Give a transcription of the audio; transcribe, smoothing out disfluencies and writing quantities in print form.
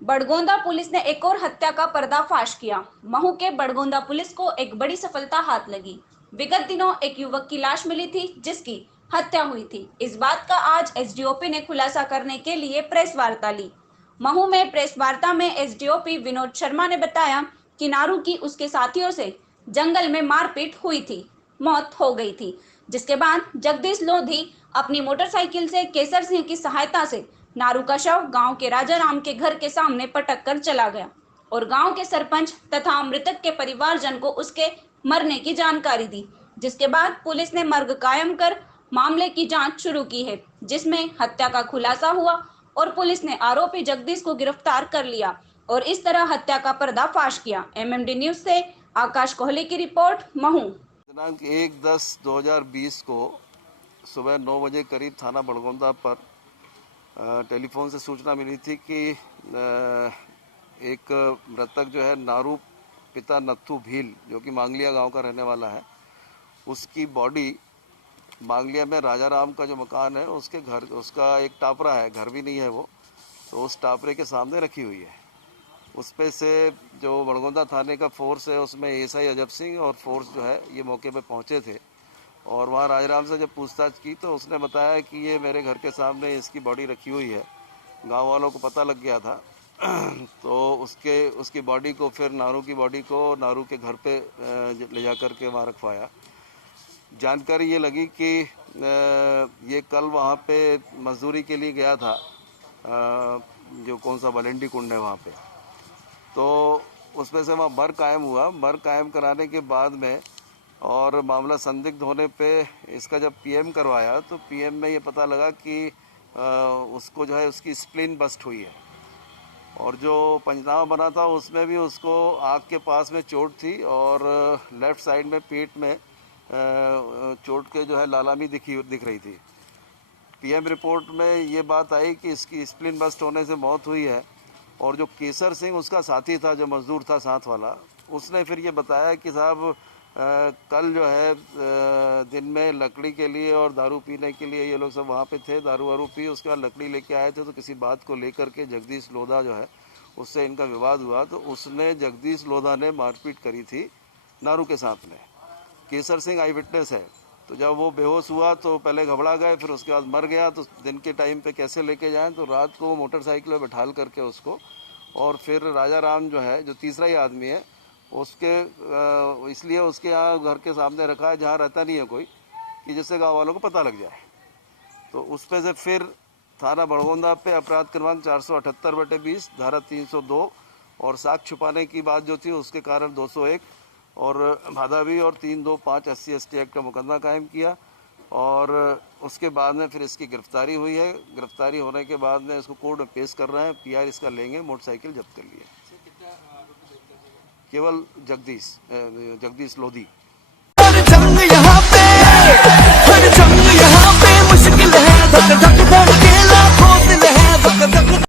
Badgonda police ने एक और हत्या का पर्दाफाश किया। महू के बड़गोंदा पुलिस को एक बड़ी सफलता हाथ लगी। विगत दिनों एक युवक की लाश मिली थी जिसकी हत्या हुई थी। इस बात का आज एसडीओपी ने खुलासा करने के लिए प्रेस वार्ता ली। महू में प्रेस वार्ता में एसडीओपी विनोद शर्मा ने बताया कि नारू की उसके साथियों से जंगल में मारपीट हुई थी, मौत हो गई थी, जिसके बाद जगदीश लोधी अपनी मोटरसाइकिल से केसर सिंह की सहायता से नारू का शव गांव के राजा राम के घर के सामने पटक कर चला गया और गांव के सरपंच तथा मृतक के परिवारजन को उसके मरने की जानकारी दी, जिसके बाद पुलिस ने मर्ग कायम कर मामले की जांच शुरू की है, जिसमें हत्या का खुलासा हुआ और पुलिस ने आरोपी जगदीश को गिरफ्तार कर लिया और इस तरह हत्या का पर्दाफाश किया। एमएमडी न्यूज से आकाश कोहली की रिपोर्ट, महू। दिनांक 1/10/2020 को सुबह 9 बजे करीब थाना बड़गोंदा पर टेलीफोन से सूचना मिली थी कि एक मृतक जो है नारू पिता नत्थू भील, जो कि मांगलिया गांव का रहने वाला है, उसकी बॉडी मांगलिया में राजा राम का जो मकान है उसके घर, उसका एक टापरा है, घर भी नहीं है वो, तो उस टापरे के सामने रखी हुई है। उस पे से जो बड़गोंदा थाने का फोर्स है उसमें एएसआई अजब सिंह और फोर्स जो है ये मौके पे पहुंचे थे और वहाँ राजाराम से जब पूछताछ की तो उसने बताया कि ये मेरे घर के सामने इसकी बॉडी रखी हुई है। गांव वालों को पता लग गया था तो उसकी बॉडी को फिर नारू की बॉडी को नारू के घर पे ले जा कर के वहाँ रखवाया। जानकारी ये लगी कि ये कल वहाँ पे मजदूरी के लिए गया था, जो कौन सा बलेंडी कुंड है वहाँ पे, तो उसमें से वहाँ मर्ग कायम हुआ। मर्ग कायम कराने के बाद में और मामला संदिग्ध होने पे इसका जब पीएम करवाया तो पीएम में ये पता लगा कि उसको जो है उसकी स्प्लीन बस्ट हुई है और जो पंचनामा बना था उसमें भी उसको आँख के पास में चोट थी और लेफ़्ट साइड में पीठ में चोट के जो है लालामी दिख रही थी। पीएम रिपोर्ट में ये बात आई कि इसकी स्प्लीन बस्ट होने से मौत हुई है और जो केसर सिंह उसका साथी था, जो मजदूर था साथ वाला, उसने फिर ये बताया कि साहब कल जो है दिन में लकड़ी के लिए और दारू पीने के लिए ये लोग सब वहाँ पे थे, दारू वारू पी, उसके बाद लकड़ी लेके आए थे, तो किसी बात को लेकर के जगदीश लोधा जो है उससे इनका विवाद हुआ, तो उसने जगदीश लोधा ने मारपीट करी थी नारू के साथ में। केसर सिंह आई विटनेस है, तो जब वो बेहोश हुआ तो पहले घबरा गए, फिर उसके बाद मर गया। तो दिन के टाइम पे कैसे लेके जाएं, तो रात को मोटरसाइकिल में बैठाल करके उसको, और फिर राजा राम जो है, जो तीसरा ही आदमी है, उसके इसलिए उसके यहाँ घर के सामने रखा है जहाँ रहता नहीं है कोई, कि जिससे गाँव वालों को पता लग जाए। तो उस पे से फिर थाना बड़गोंदा पे अपराध क्रमांक 478/20 धारा 302 और साक्ष्य छुपाने की बात जो थी उसके कारण 201 और भादावी और 325 SC/ST एक्ट का मुकदमा कायम किया और उसके बाद में फिर इसकी गिरफ्तारी हुई है। गिरफ्तारी होने के बाद में इसको कोर्ट में पेश कर रहे हैं, PR इसका लेंगे। मोटरसाइकिल जब्त कर लिए, केवल जगदीश लोधी। हर जंग यहाँ पे मुश्किल है, धक धक